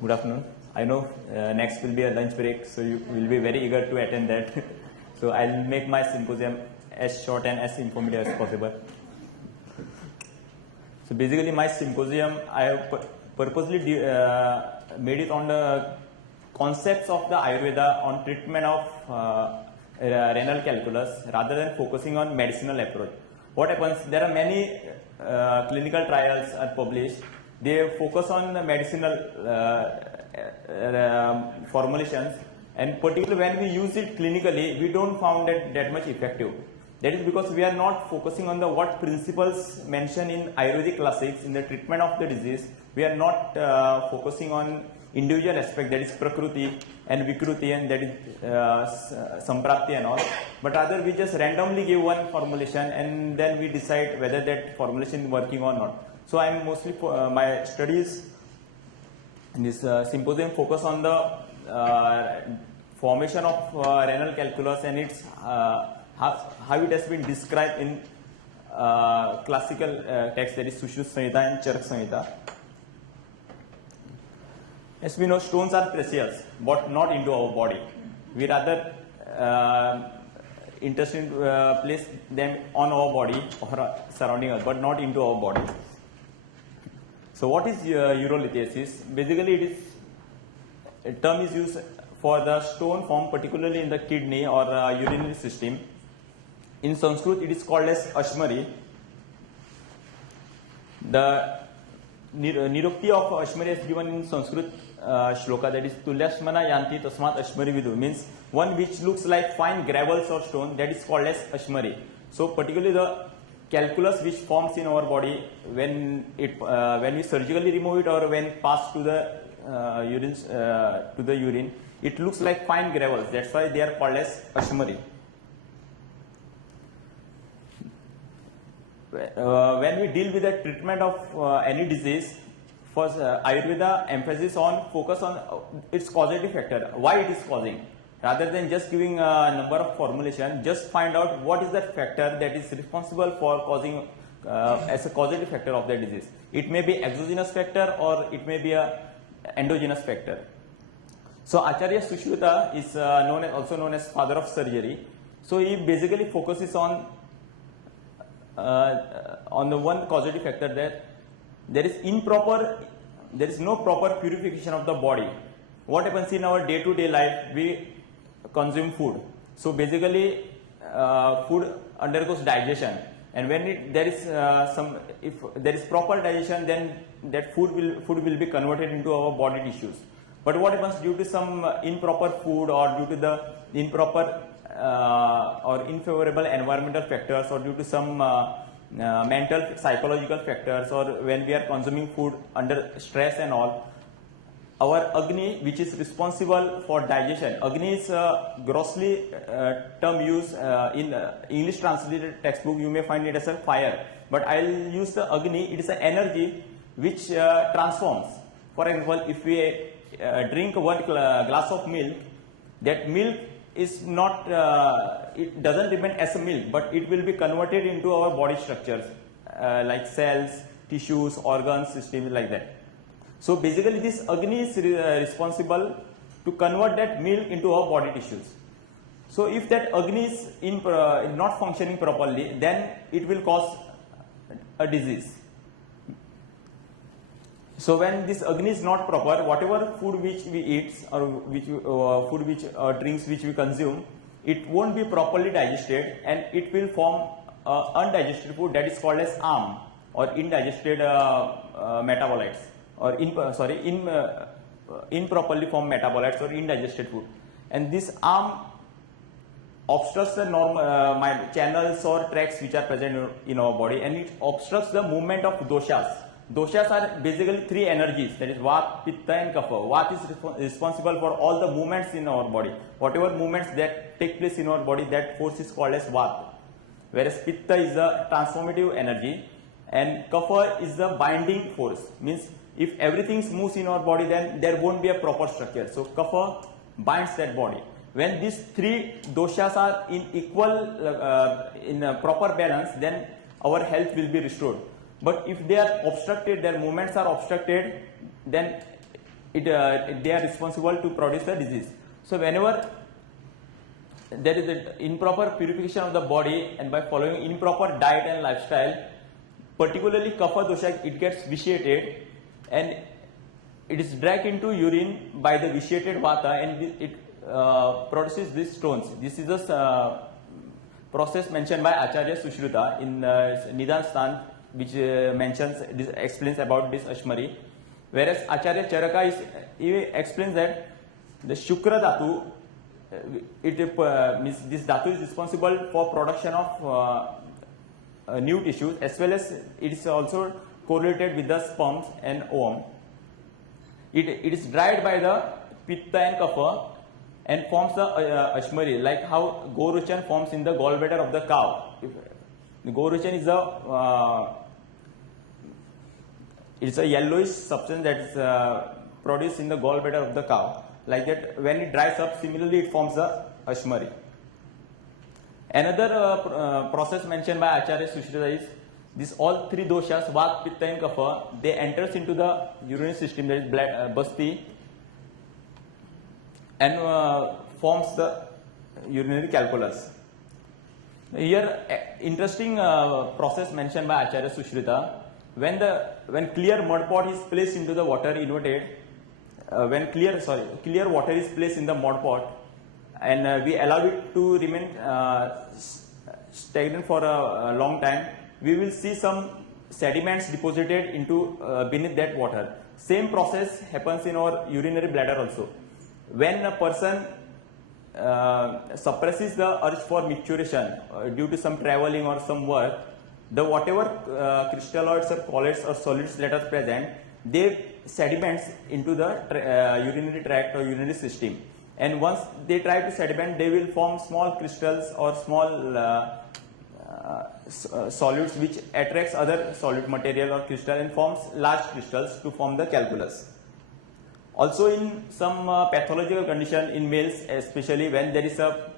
Good afternoon. I know next will be a lunch break, so you will be very eager to attend that. So I'll make my symposium as short and as informative as possible. So basically my symposium, I have purposely made it on the concepts of the Ayurveda on treatment of renal calculus rather than focusing on medicinal approach. What happens, there are many clinical trials are published. They focus on the medicinal formulations, and particularly when we use it clinically, we don't found it that much effective. That is because we are not focusing on the what principles mentioned in Ayurvedic classics in the treatment of the disease. We are not focusing on individual aspect, that is Prakruti and Vikruti, and that is Samprapti and all, but rather we just randomly give one formulation and then we decide whether that formulation is working or not. So I am mostly my studies in this symposium focus on the formation of renal calculus and its how it has been described in classical texts, that is Sushruta Samhita and Charak Samhita. As we know, stones are precious, but not into our body. We rather interested in place them on our body or surrounding us, but not into our body. So what is urolithiasis? Basically, it is a term is used for the stone formed particularly in the kidney or urinary system. In Sanskrit, it is called as Ashmari. The Nirukti of Ashmari is given in Sanskrit shloka, that is Tulyashmana Yanti Tasmat Ashmari Vidu, means one which looks like fine gravels or stone, that is called as Ashmari. So particularly the calculus which forms in our body when we surgically remove it or when passed to the urine, it looks like fine gravels. That's why they are called as Ashmari. When we deal with the treatment of any disease, first Ayurveda emphasis on focus on its causative factor, why it is causing. Rather than just giving a number of formulation, just find out what is that factor that is responsible for causing as a causative factor of the disease. It may be exogenous factor or it may be a endogenous factor. So Acharya Sushruta is also known as father of surgery. So he basically focuses on the one causative factor, that there is no proper purification of the body. What happens in our day-to-day life, we consume food. So basically food undergoes digestion, and when if there is proper digestion, then that food will be converted into our body tissues. But what happens due to some improper food or due to the improper or unfavorable environmental factors or due to some mental psychological factors, or when we are consuming food under stress and all, our Agni, which is responsible for digestion, Agni is grossly term used in English translated textbook, you may find it as a fire, but I'll use the Agni. It is an energy which transforms. For example, if we drink one glass of milk, that milk is not, it doesn't remain as a milk, but it will be converted into our body structures like cells, tissues, organs, systems, like that. So basically this Agni is responsible to convert that milk into our body tissues. So if that Agni is not functioning properly, then it will cause a disease. So when this Agni is not proper, whatever food which we eat or drinks which we consume, it won't be properly digested and it will form undigested food, that is called as ARM, or indigested metabolites, or improperly formed metabolites or indigested food. And this ARM obstructs the normal channels or tracts which are present in our body, and it obstructs the movement of doshas. Doshas are basically three energies, that is Vata, Pitta and Kapha. Vata is responsible for all the movements in our body. Whatever movements that take place in our body, that force is called as Vata. Whereas Pitta is the transformative energy and Kapha is the binding force. Means if everything moves in our body, then there won't be a proper structure. So Kapha binds that body. When these three doshas are in equal, in a proper balance, then our health will be restored. But if they are obstructed, their movements are obstructed, then they are responsible to produce the disease. So whenever there is an improper purification of the body, and by following improper diet and lifestyle, particularly kapha dosha, it gets vitiated and it is dragged into urine by the vitiated vata, and it produces these stones. This is a process mentioned by Acharya Sushruta in Nidan Sthan, which explains about this Ashmari. Whereas Acharya Charaka he explains that the Shukra Dhatu, means this Dhatu is responsible for production of new tissues, as well as it is also correlated with the sperms and ovum. It is dried by the Pitta and Kapha and forms the Ashmari, like how Gorochan forms in the gallbladder of the cow. The Gorochan is a yellowish substance that is produced in the gallbladder of the cow. Like that, when it dries up, similarly it forms the Ashmari. Another process mentioned by Acharya Sushruta is this: all three doshas, Vata, Pitta and Kapha, they enters into the urinary system, that is Basti, and forms the urinary calculus. Here, interesting process mentioned by Acharya Sushruta: when clear mud pot is placed into the water, inverted, when clear water is placed in the mud pot, and we allow it to remain stagnant for a long time, we will see some sediments deposited into beneath that water. Same process happens in our urinary bladder also. When a person suppresses the urge for micturition due to some traveling or some work, the whatever crystalloids or colloids or solids that are present, they sediments into the urinary tract or urinary system. And once they try to sediment, they will form small crystals or small solids which attracts other solid material or crystal and forms large crystals to form the calculus. Also, in some pathological condition in males, especially when there is a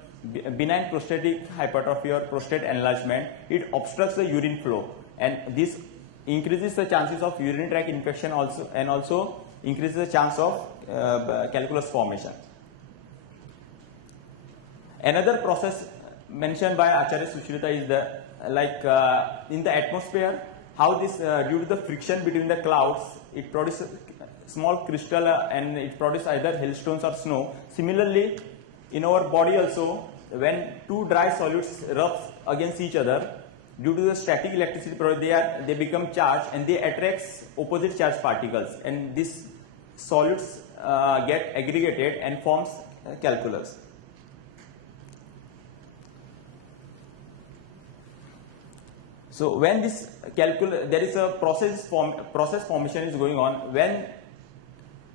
benign prostatic hypertrophy or prostate enlargement, it obstructs the urine flow, and this increases the chances of urinary tract infection also, and also increases the chance of calculus formation. Another process mentioned by Acharya Sushruta is in the atmosphere, how this due to the friction between the clouds, it produces small crystal and it produces either hailstones or snow. Similarly, in our body also, when two dry solids rub against each other, due to the static electricity produced, they become charged and they attract opposite charged particles, and these solids get aggregated and forms calculus. So when this there is a process formation is going on. When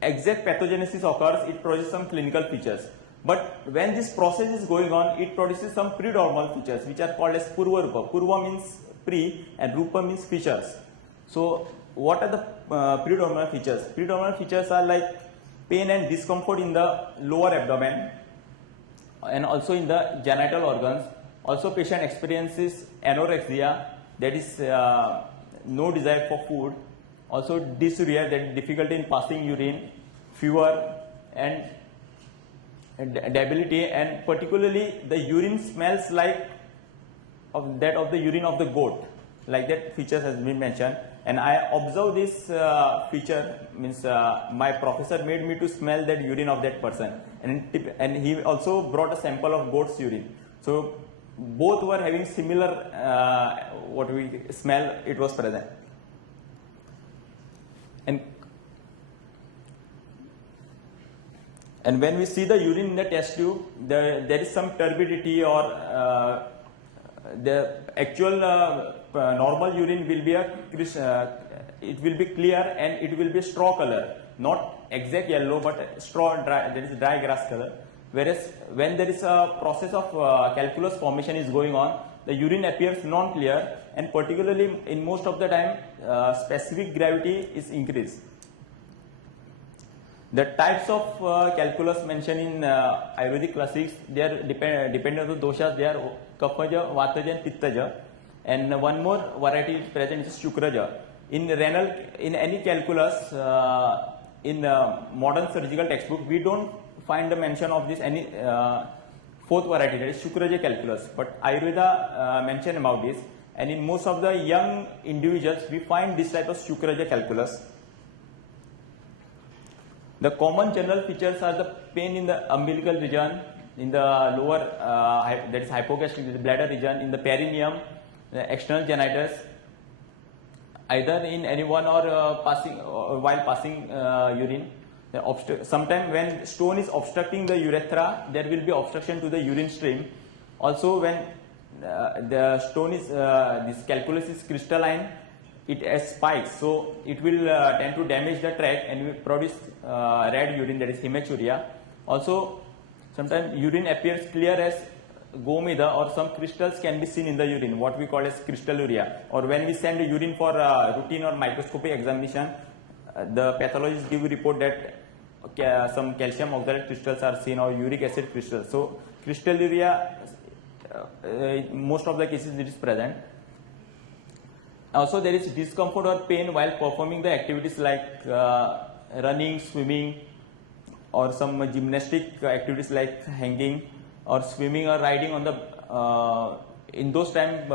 exact pathogenesis occurs, it produces some clinical features. But when this process is going on, it produces some pre-normal features which are called as Purva Rupa. Purva means pre and Rupa means features. So what are the pre-normal features? Pre-normal features are like pain and discomfort in the lower abdomen and also in the genital organs. Also, patient experiences anorexia, that is no desire for food. Also dysuria, that is difficulty in passing urine, fever and debility, and particularly the urine smells like that of the urine of the goat, like that features has been mentioned. And I observed this feature, means my professor made me to smell that urine of that person, and he also brought a sample of goat's urine. So both were having similar what we smell, it was present. And when we see the urine in the test tube, there is some turbidity, or the actual normal urine will be it will be clear and it will be straw color, not exact yellow but straw dry, that is dry grass color. Whereas when there is a process of calculus formation is going on, the urine appears non-clear, and particularly in most of the time specific gravity is increased. The types of calculus mentioned in Ayurvedic classics, they are dependent on the doshas. They are Kaphaja, Vataja and Pittaja, and one more variety is present is Shukraja. In any calculus, in modern surgical textbook, we don't find the mention of this any fourth variety, that is Shukraja calculus. But Ayurveda mentioned about this, and in most of the young individuals, we find this type of Shukraja calculus. The common general features are the pain in the umbilical region, in the lower, that is hypogastric, the bladder region, in the perineum, the external genitals, either in anyone or while passing urine. Sometimes when stone is obstructing the urethra, there will be obstruction to the urine stream. Also, when the stone is, this calculus is crystalline, it has spikes, so it will tend to damage the tract and will produce red urine, that is hematuria. Also, sometimes urine appears clear as gomida, or some crystals can be seen in the urine, what we call as crystalluria. Or when we send the urine for routine or microscopic examination, the pathologists give a report that some calcium oxalate crystals are seen, or uric acid crystals. So crystalluria, most of the cases it is present. Also, there is discomfort or pain while performing the activities like running, swimming, or some gymnastic activities like hanging or swimming or riding on the. In those times,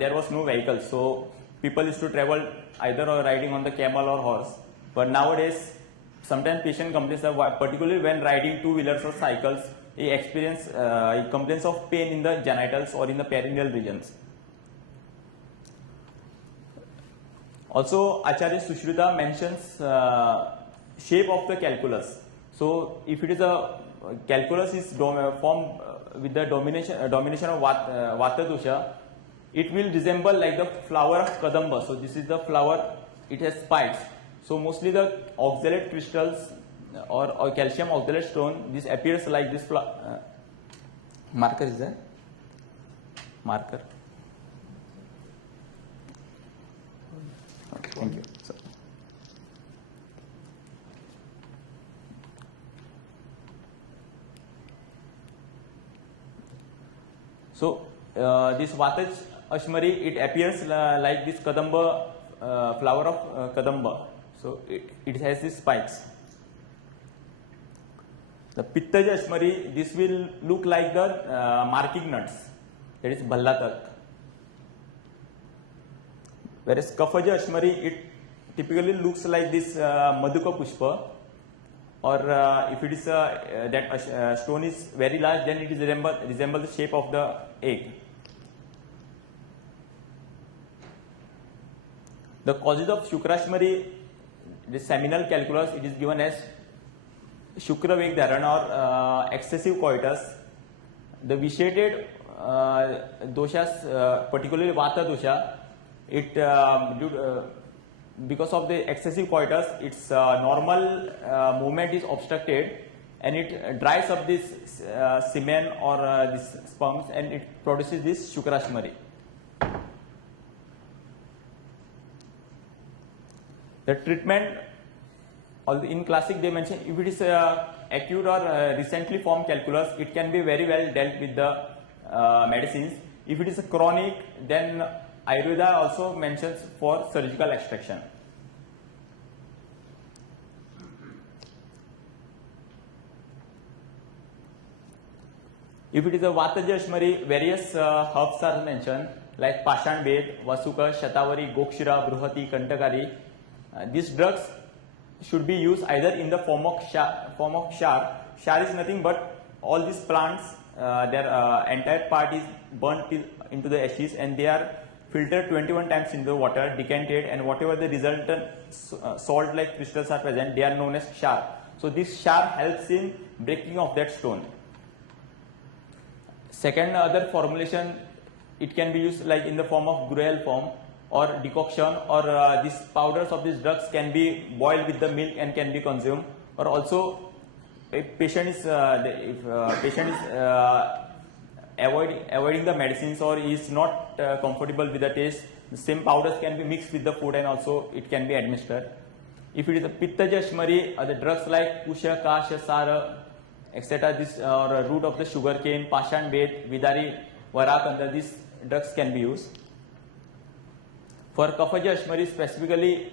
there was no vehicle, so people used to travel either or riding on the camel or horse. But nowadays, sometimes patient complains, particularly when riding two-wheelers or cycles, he complains of pain in the genitals or in the perineal regions. Also, Acharya Sushruta mentions shape of the calculus. So, if it is a calculus is formed with the domination of Vata dosha, it will resemble like the flower of Kadamba. So, this is the flower, it has spikes. So, mostly the oxalate crystals or calcium oxalate stone, this appears like this marker is there? Marker. Okay, thank you. So this Vata Ashmari, it appears like this Kadamba, flower of Kadamba. So it has these spikes. The Pittaja Ashmari, this will look like the marking nuts, that is Bhallatak. Whereas Kafaja Ashmari, it typically looks like this Madhuka Pushpa, or if it is that stone is very large, then it is resemble the shape of the egg. The causes of Shukrashmari, the seminal calculus, it is given as Shukra Vegdharan, or excessive coitus. The vitiated doshas, particularly Vata dosha, it because of the excessive coitus, its normal movement is obstructed, and it dries up this semen or this sperms, and it produces this Shukrashmari. The treatment, in classic they mention, if it is acute or recently formed calculus, it can be very well dealt with the medicines. If it is a chronic, then Ayurveda also mentions for surgical extraction. If it is a Vataja Ashmari, various herbs are mentioned like Pashan Ved, Vasuka, Shatavari, Gokshira, Bruhati, Kantakari. These drugs should be used either in the form of shar. Shar is nothing but all these plants, their entire part is burnt into the ashes, and they are filtered 21 times into the water, decanted, and whatever the resultant salt like crystals are present, they are known as shar. So this shar helps in breaking of that stone. Second, other formulation, it can be used like in the form of gruel form or decoction, or these powders of these drugs can be boiled with the milk and can be consumed. Or also, if patient is avoiding the medicines or is not comfortable with the taste, the same powders can be mixed with the food and also it can be administered. If it is a Pittaja Ashmari, the drugs like Kusha, Kasha, Sara, etc., this or root of the sugar cane, Pashan Ved, Vidari, Varakanda, these drugs can be used. For Kafaja Ashmari specifically,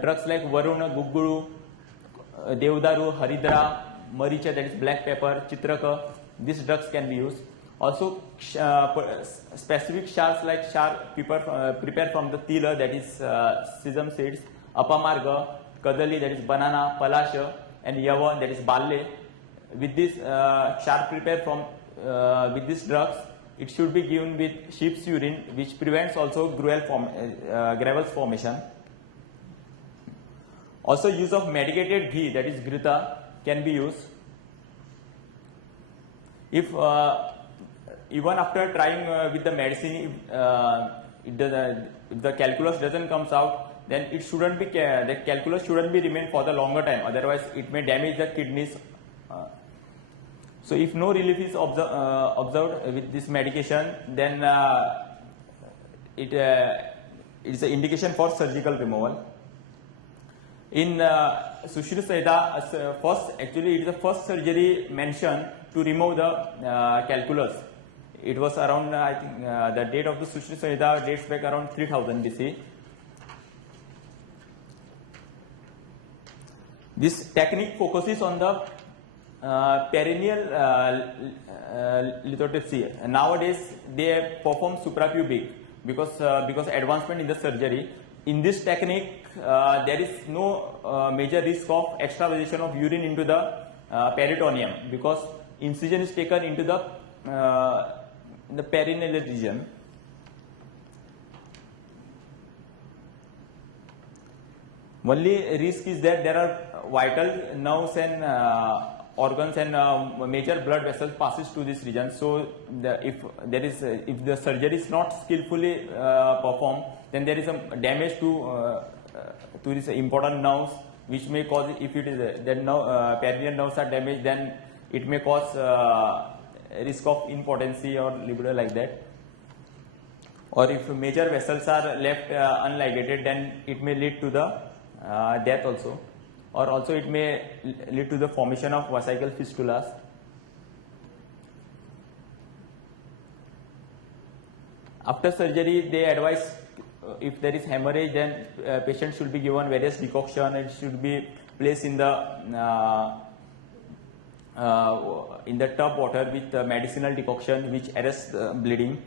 drugs like Varuna, Guguru, Devdaru, Haridra, Maricha, that is black pepper, Chitraka, these drugs can be used. Also, specific shars like shar prepared from the tila, that is sesame seeds, Apamarga, Kadali, that is banana, Palasha, and Yava, that is barley. With this shar prepared from with these drugs, it should be given with sheep's urine, which prevents also gravels formation. Also, use of medicated ghee, that is grita, can be used. If even after trying with the medicine, if the calculus doesn't comes out, then it shouldn't be the calculus shouldn't be remain for the longer time. Otherwise, it may damage the kidneys. So, if no relief is observed with this medication, then it is an indication for surgical removal. In Sushruta Samhita, actually it is the first surgery mentioned to remove the calculus. It was around, I think, the date of the Sushruta Samhita dates back around 3000 BC. This technique focuses on the perineal lithotripsy. Nowadays, they perform suprapubic because advancement in the surgery. In this technique, there is no major risk of extravasation of urine into the peritoneum because incision is taken into the perineal region. Only risk is that there are vital nerves and organs and major blood vessels passes to this region. So, if the surgery is not skillfully performed, then there is a damage to these important nerves, which may cause, if it is perineal nerves are damaged, then it may cause risk of impotency or libido like that. Or if major vessels are left unligated, then it may lead to the death also. Or also it may lead to the formation of vesical fistulas. After surgery, they advise if there is hemorrhage, then patient should be given various decoction. It should be placed in the tub water with medicinal decoction which arrests bleeding.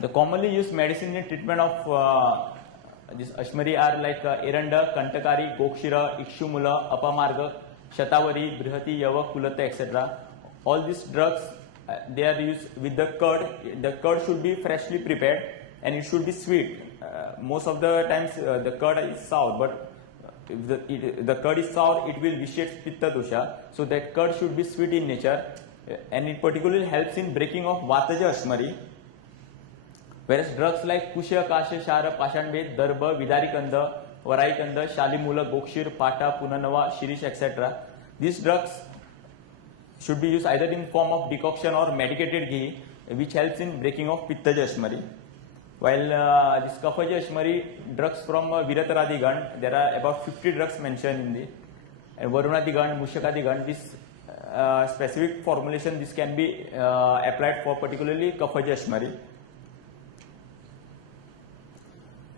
The commonly used medicine in treatment of this Ashmari are like Eranda, Kantakari, Gokshira, Ikshumula, Apamarga, Shatavari, Brihati, Yava, Kulata, etc. All these drugs, they are used with the curd. The curd should be freshly prepared and it should be sweet. Most of the times the curd is sour, but if the curd is sour, it will vitiate Pitta dosha. So that curd should be sweet in nature, and it particularly helps in breaking of Vataja Ashmari. Whereas drugs like Kusha, Kasha, Shara, Pashanbed, Darba, Vidarikanda, Varaikanda, Shalimula, Gokshir, Pata, Punanava, Shirish, etc. These drugs should be used either in form of decoction or medicated ghee, which helps in breaking of Pittaja Ashmari. While this Kaphaja Ashmari drugs from Virataradi Gand, there are about 50 drugs mentioned in the Varunadi Gand, Mushakadi Gand. This specific formulation, this can be applied for particularly Kaphaja Ashmari.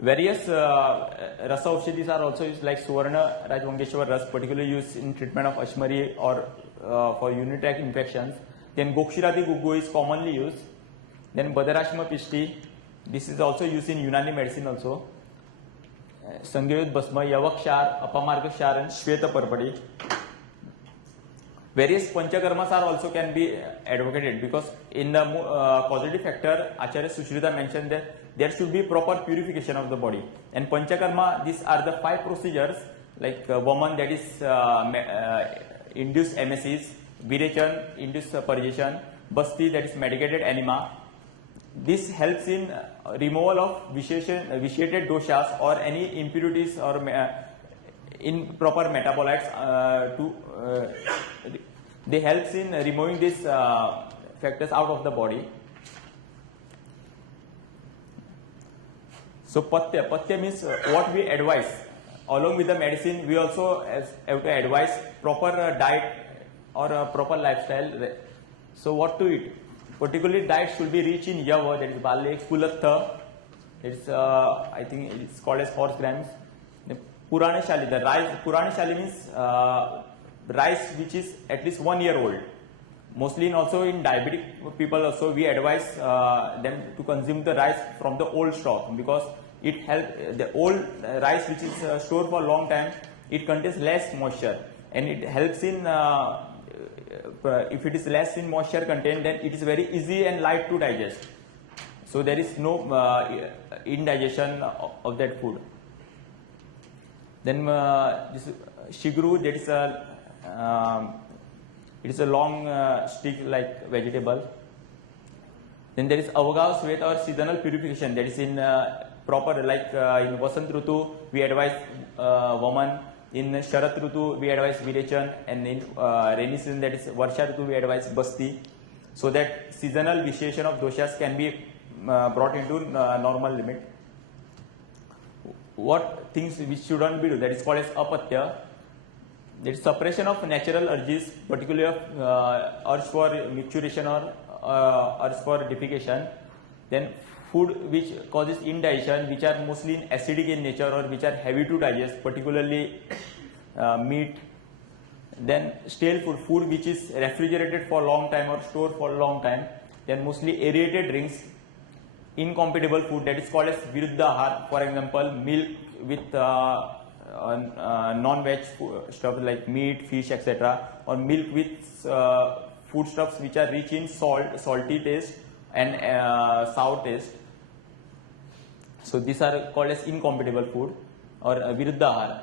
Various rasa aushadhis are also used, like Suvarna Rajvangeshwar Ras, particularly used in treatment of Ashmari or for urinary tract infections. Then Gokshiradi Gugu is commonly used. Then Badarashma Pishti, this is also used in Unani medicine also. Sangyayut Basma, Yavak Shar, Apamarga Shar and Shweta Parpadi. Various panchakarmas are also can be advocated because in the causative factor, Acharya Sushruta mentioned that there should be proper purification of the body. And panchakarma, these are the 5 procedures like woman, that is induced emesis, Virechan, induced purgation, Basti, that is medicated enema. This helps in removal of vitiated doshas or any impurities or improper metabolites. They helps in removing these factors out of the body. So Patya means what we advise. Along with the medicine, we also have to advise proper diet or a proper lifestyle. So what to eat? particularly diet should be rich in yawa, that is barley, kulatha, it's I think it's called as horse grams. The Purana Shali, the rice, Purana Shali means rice which is at least 1 year old. Mostly also in diabetic people also we advise them to consume the rice from the old stock, because it helps the old rice which is stored for a long time, it contains less moisture and it helps in if it is less in moisture content, then it is very easy and light to digest. So there is no indigestion of that food. Then this shigru, that is it is a long stick like vegetable. Then there is avagav svet or seasonal purification, that is in proper, like in Vasant Rutu we advise woman, in Sharat Rutu we advise Virechan, and in rainy season, that is Varsha Rutu, we advise Basti, so that seasonal vitiation of doshas can be brought into normal limit. What things which shouldn't be do, that is called as apatya. That is suppression of natural urges, particularly of urge for micturition or urge for defecation. Then food which causes indigestion, which are mostly acidic in nature or which are heavy to digest, particularly meat. Then stale food, food which is refrigerated for a long time or stored for a long time. Then mostly aerated drinks. Incompatible food, that is called as viruddhahar, for example milk with non-veg stuff like meat, fish, etc., or milk with foodstuffs which are rich in salty taste and sour taste. So these are called as incompatible food or viruddhahar.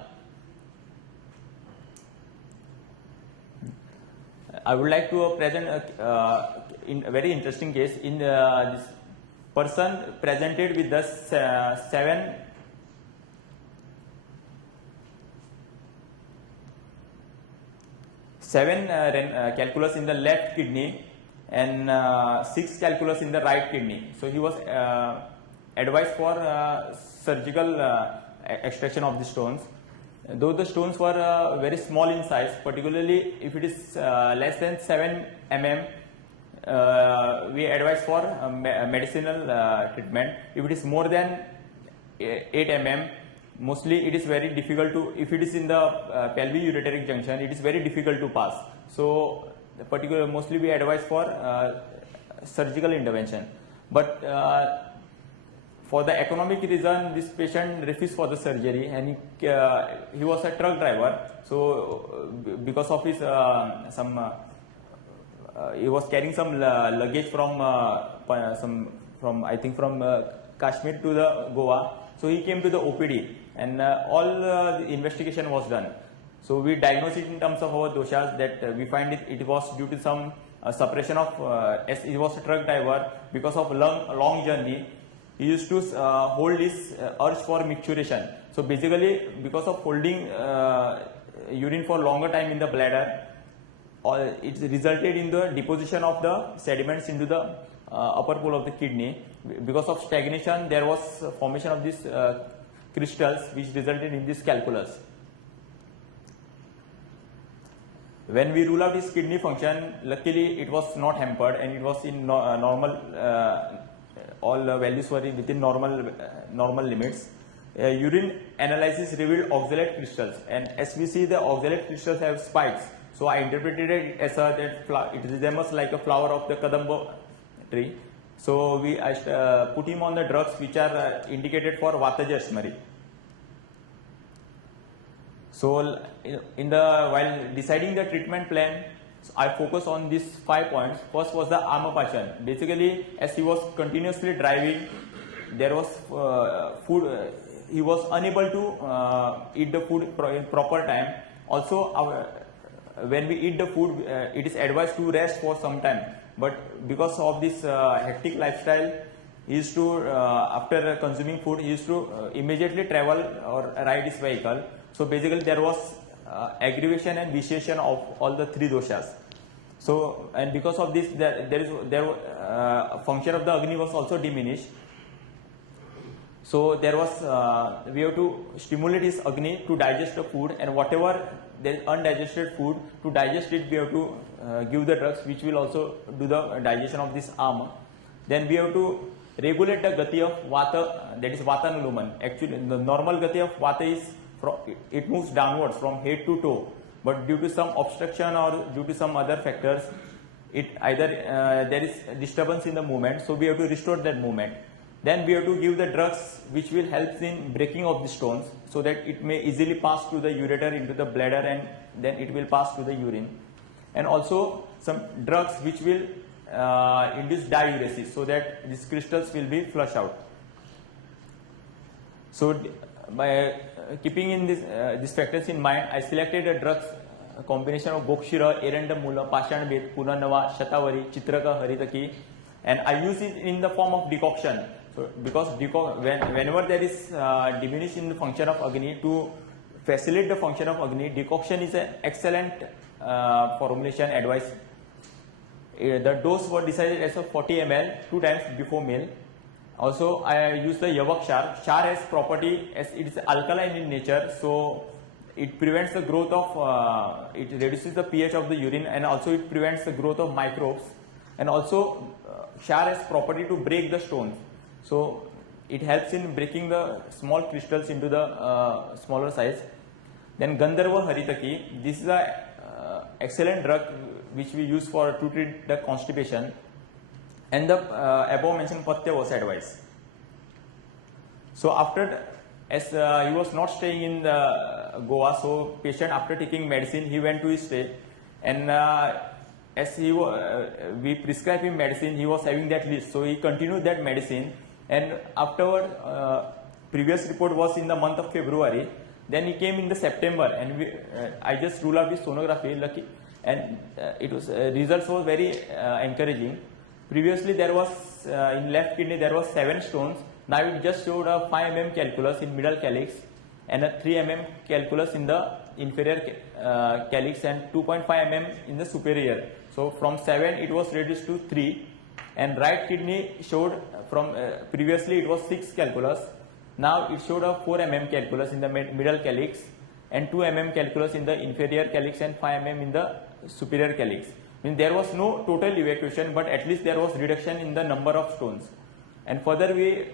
I would like to present a very interesting case. In this person presented with the seven calculus in the left kidney and 6 calculus in the right kidney. So he was advised for surgical extraction of the stones. Though the stones were very small in size, particularly if it is less than 7 mm, we advise for medicinal treatment. If it is more than 8 mm, mostly it is very difficult to, if it is in the pelvic ureteric junction, it is very difficult to pass. So mostly we advise for surgical intervention. But for the economic reason, this patient refused for the surgery, and he was a truck driver. So because of his he was carrying some luggage from I think from Kashmir to the Goa. So he came to the OPD, and all the investigation was done. So we diagnosed it in terms of our doshas, that we find it was due to some suppression of, as he was a truck driver, because of long journey. He used to hold his urge for micturition. So basically, because of holding urine for longer time in the bladder, it resulted in the deposition of the sediments into the upper pole of the kidney. Because of stagnation, there was formation of these crystals, which resulted in this calculus. When we rule out his kidney function, luckily it was not hampered, and it was in normal. All values were within normal limits. Urine analysis revealed oxalate crystals, and as we see, the oxalate crystals have spikes. So I interpreted it as that it resembles like a flower of the kadamba tree. So I put him on the drugs which are indicated for Vataja Ashmari. So while deciding the treatment plan, I focus on these 5 points. First was the Amapachan. Basically, as he was continuously driving, there was food. He was unable to eat the food in proper time. Also, when we eat the food, it is advised to rest for some time. But because of this hectic lifestyle, he used to, after consuming food, he used to immediately travel or ride his vehicle. So basically, there was aggravation and vitiation of all the 3 doshas. So, and because of this, function of the Agni was also diminished. So there was we have to stimulate his Agni to digest the food, and whatever there is undigested food, to digest it we have to give the drugs which will also do the digestion of this arm. Then we have to regulate the gati of vata, that is vatanuloman. Actually the normal gati of vata is it moves downwards from head to toe, but due to some obstruction or due to some other factors, it either there is disturbance in the movement, so we have to restore that movement. Then we have to give the drugs which will help in breaking of the stones, so that it may easily pass through the ureter into the bladder, and then it will pass through the urine. And also some drugs which will induce diuresis, so that these crystals will be flushed out. So by keeping in these factors in mind, I selected a drugs a combination of Gokshira, Erendamula, Pashanbet, Punarnava, Shatavari, Chitraka, Haritaki, and I use it in the form of decoction. So because whenever there is diminution in the function of Agni, to facilitate the function of Agni, decoction is an excellent formulation advice. The dose was decided as a 40 ml 2 times before meal. Also, I use the Yavak Shar. Shar has property as it is alkaline in nature, so it prevents the growth of, it reduces the pH of the urine, and also it prevents the growth of microbes. And also, Shar has property to break the stones. So it helps in breaking the small crystals into the smaller size. Then Gandharva Haritaki, this is a excellent drug which we use for to treat the constipation. And the above mentioned Patya was advised. So after, as he was not staying in the Goa, so patient after taking medicine, he went to his stay, and as we prescribed him medicine, he was having that list, so he continued that medicine. And afterward, previous report was in the month of February, then he came in the September, and I just ruled out his sonography, lucky, and it was results were very encouraging. Previously there was in left kidney there was 7 stones. Now it just showed a 5 mm calculus in middle calyx and a 3 mm calculus in the inferior calyx and 2.5 mm in the superior. So from 7 it was reduced to 3, and right kidney showed from previously it was 6 calculus. Now it showed a 4 mm calculus in the middle calyx and 2 mm calculus in the inferior calyx and 5 mm in the superior calyx. I mean, there was no total evacuation, but at least there was reduction in the number of stones. And further we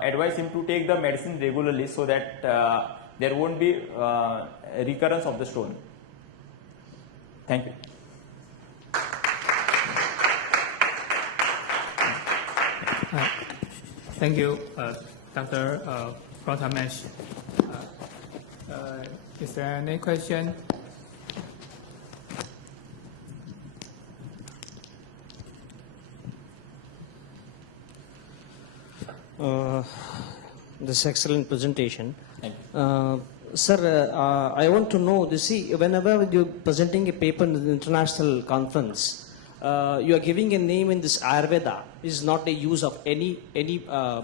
advise him to take the medicine regularly, so that there won't be recurrence of the stone. Thank you. Thank you, Dr. Prathamesh. Is there any question? This excellent presentation. Sir, I want to know, whenever you're presenting a paper in an international conference, you are giving a name in this Ayurveda is not a use of any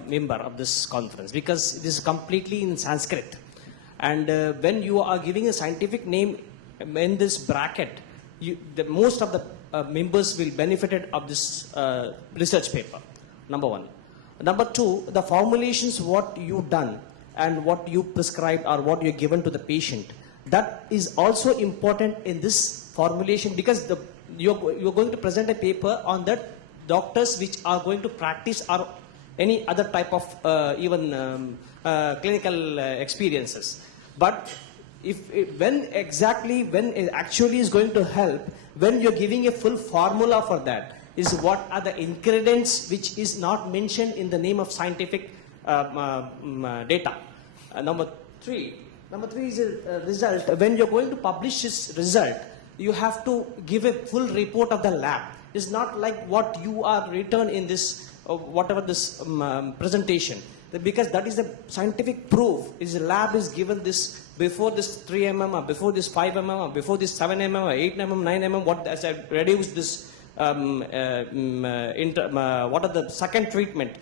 member of this conference, because it is completely in Sanskrit. And when you are giving a scientific name in this bracket, most of the members will benefit of this research paper, number one. Number two, the formulations what you done and what you prescribed or what you given to the patient, that is also important in this formulation, because you're going to present a paper on that doctors which are going to practice or any other type of clinical experiences. But when it actually is going to help, when you're giving a full formula for that, is what are the ingredients which is not mentioned in the name of scientific data. Number three is a result. When you're going to publish this result, you have to give a full report of the lab. It's not like what you are written in this, whatever this presentation. Because that is the scientific proof. Is the lab is given this before this 3 mm or before this 5 mm or before this 7 mm or 8 mm, 9 mm, what as I reduced this what are the second treatment,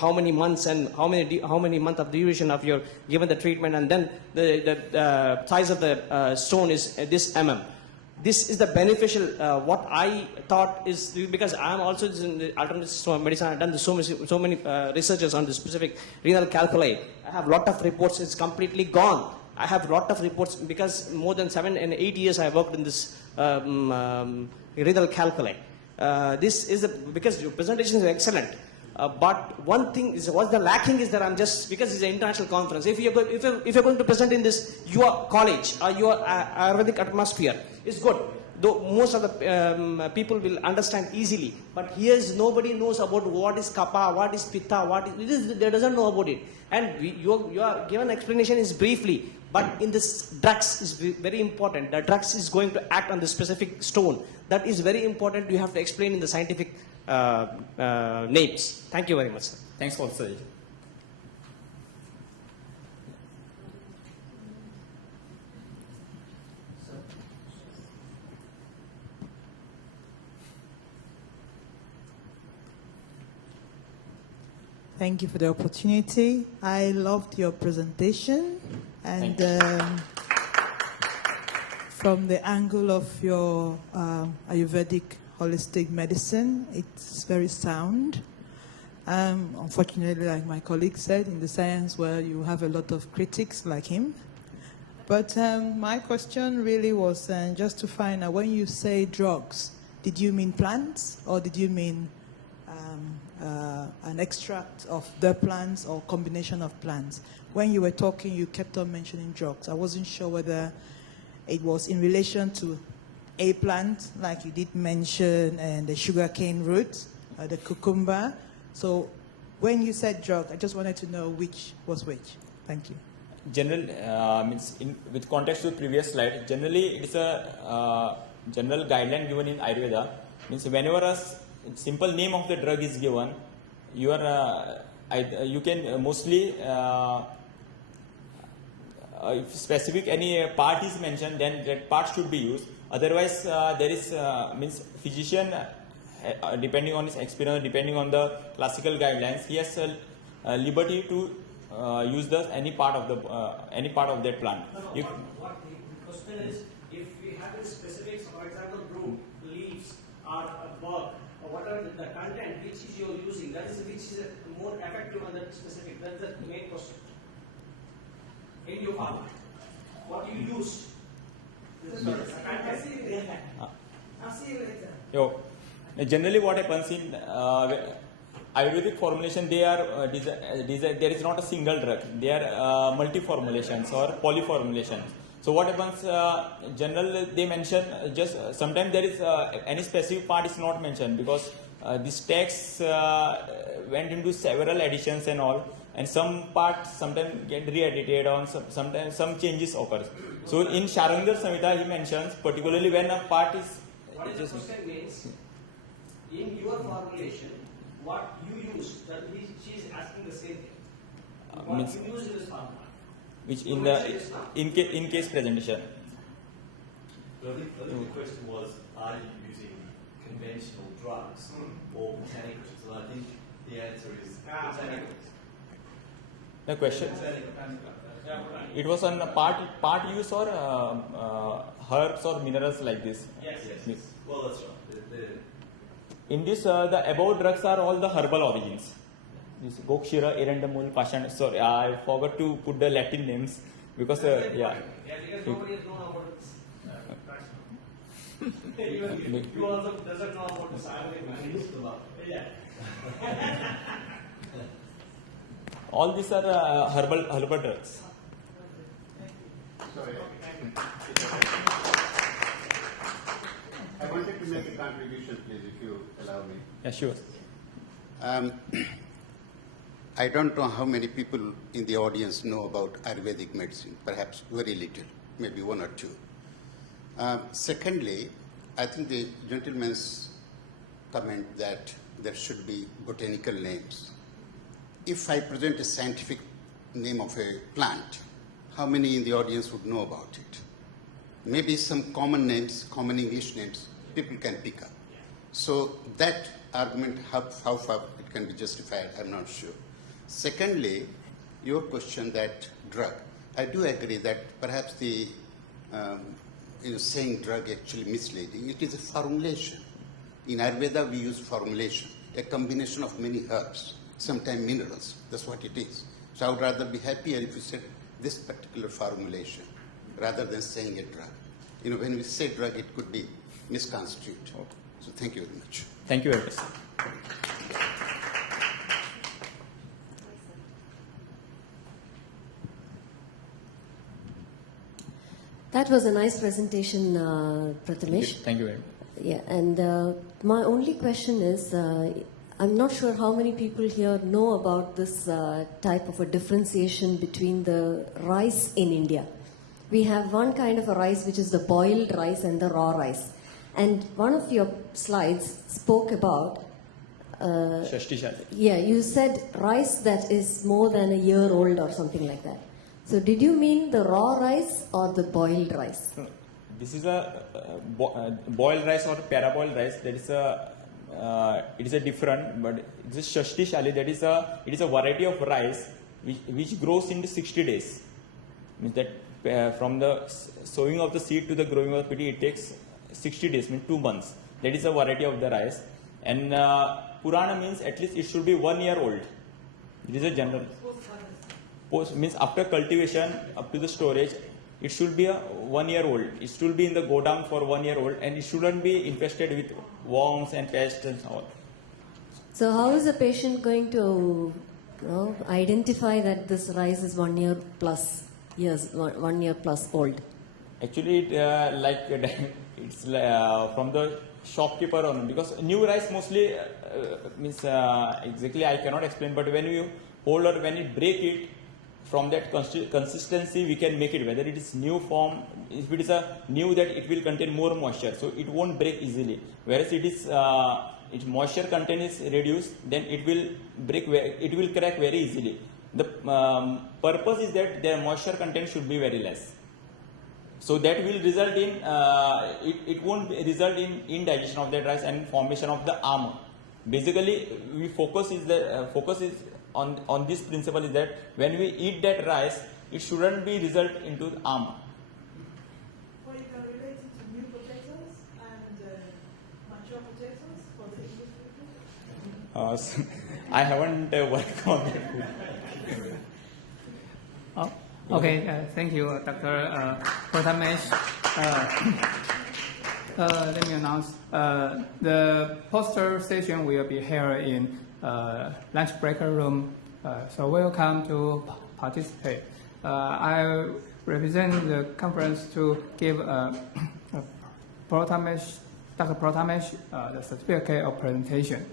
how many months and how many months of duration of your given the treatment, and then the size of the stone is this mm. This is the beneficial, what I thought is, because I am also in the alternative medicine, I have done so many researches on the specific renal calculi. I have lot of reports, it's completely gone. I have lot of reports because more than 7 and 8 years I worked in this renal calculi. This is because your presentation is excellent. But one thing is, what's the lacking is that I'm just, because it's an international conference, if you're going to present in this, your college or your Ayurvedic atmosphere is good. Though most of the people will understand easily. But here nobody knows about what is kapha, what is pitta, they doesn't know about it. And your given explanation is briefly, but in this drugs is very important. The drugs is going to act on the specific stone. That is very important. You have to explain in the scientific names. Thank you very much, sir. Thanks for the suggestion. Thank you for the opportunity. I loved your presentation, and from the angle of your Ayurvedic holistic medicine, it's very sound. Unfortunately, like my colleague said, in the science world, you have a lot of critics like him. But my question really was just to find out, when you say drugs, did you mean plants or did you mean an extract of the plants or combination of plants? When you were talking, you kept on mentioning drugs. I wasn't sure whether it was in relation to a plant, like you did mention, and the sugarcane root, the cucumber. So when you said drug, I just wanted to know which was which. Thank you. General means with context to the previous slide. Generally, it's a general guideline given in Ayurveda. Means whenever a simple name of the drug is given, you can mostly if specific any part is mentioned, then that part should be used. Otherwise, there is means physician, depending on his experience, depending on the classical guidelines, he has liberty to use any part of that plant. What the question is, if we have the specifics, for example, root, leaves, or bark, or whatever the content which is you're using, that is which is more effective on that specific. That's the main question. In your farm, what you use. Generally, what happens in Ayurvedic formulation, they are there is not a single drug. They are multi-formulations or polyformulations. So what happens? General they mention just sometimes there is any specific part is not mentioned because this text went into several editions and all. And some parts sometimes get re-edited or sometimes some changes occurs. So in Sharangar Samhita he mentions particularly when a part is. What is the question means? In your formulation, what you use? That she is asking the same thing. What you use in this formula? Which in the in case presentation. But I think the question was, are you using conventional drugs or botanicals? And I think the answer is botanicals. The question? It was on part use or herbs or minerals like this. Yes. Well, that's right. In this, the above drugs are all the herbal origins. This Gokshira, Erendamul, Pashan. Sorry, I forgot to put the Latin names because yeah. Because nobody has known about this. Even you also doesn't know about this Ayurvedic. Yeah. All these are herbal drugs. Sorry. I wanted to make a contribution, please, if you allow me. Yeah, sure. I don't know how many people in the audience know about Ayurvedic medicine, perhaps very little, maybe one or two. Secondly, I think the gentleman's comment that there should be botanical names. If I present a scientific name of a plant, how many in the audience would know about it? Maybe some common names, common English names, people can pick up. So that argument, how far it can be justified, I'm not sure. Secondly, your question that drug, I do agree that perhaps the saying drug actually misleading. It is a formulation. In Ayurveda, we use formulation, a combination of many herbs, sometimes minerals. That's what it is. So I would rather be happier if you said this particular formulation rather than saying a drug. You know, when we say drug, it could be misconstrued. Okay. So thank you very much. Thank you very much. That was a nice presentation, Prathamesh. Thank you very much. Yeah, and my only question is, I'm not sure how many people here know about this type of a differentiation between the rice in India. We have one kind of a rice which is the boiled rice and the raw rice. And one of your slides spoke about, Shashti. yeah, you said rice that is more than a year old or something like that. So did you mean the raw rice or the boiled rice? This is a boiled rice or paraboiled rice. That is a it is a different, but this Shashti Shali, that is it is a variety of rice which grows in 60 days. Means that from the sowing of the seed to the growing of the piti, it takes 60 days, means 2 months. That is a variety of the rice. And Purana means at least it should be 1 year old. It is a general. Post means after cultivation up to the storage, it should be a 1 year old. It should be in the godown for 1 year old, and it shouldn't be infested with worms and pests and all. So how is a patient going to identify that this rice is 1 year plus years, 1 year plus old? Actually, it's from the shopkeeper on, because new rice mostly means exactly I cannot explain, but when you hold or when you break it, from that consistency we can make it, whether it is new form. If it is a new, that it will contain more moisture, so it won't break easily. Whereas it is its moisture content is reduced, then it will break, it will crack very easily. The purpose is that their moisture content should be very less. So that will result in it won't result in indigestion of that rice and formation of the armor. Basically, we focus is on this principle, is that when we eat that rice, it shouldn't be result into armor. Well, you can relate it to new potatoes and mature potatoes for the English people? I haven't worked on that. Oh, okay, thank you, Dr. Prathamesh. Let me announce the poster session will be held in lunch breaker room. So welcome to participate. I represent the conference to give Prathamesh, Dr. Prathamesh the certificate of presentation.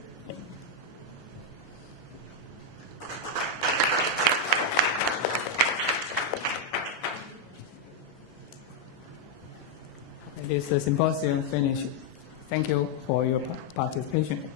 This symposium finished. Thank you for your participation.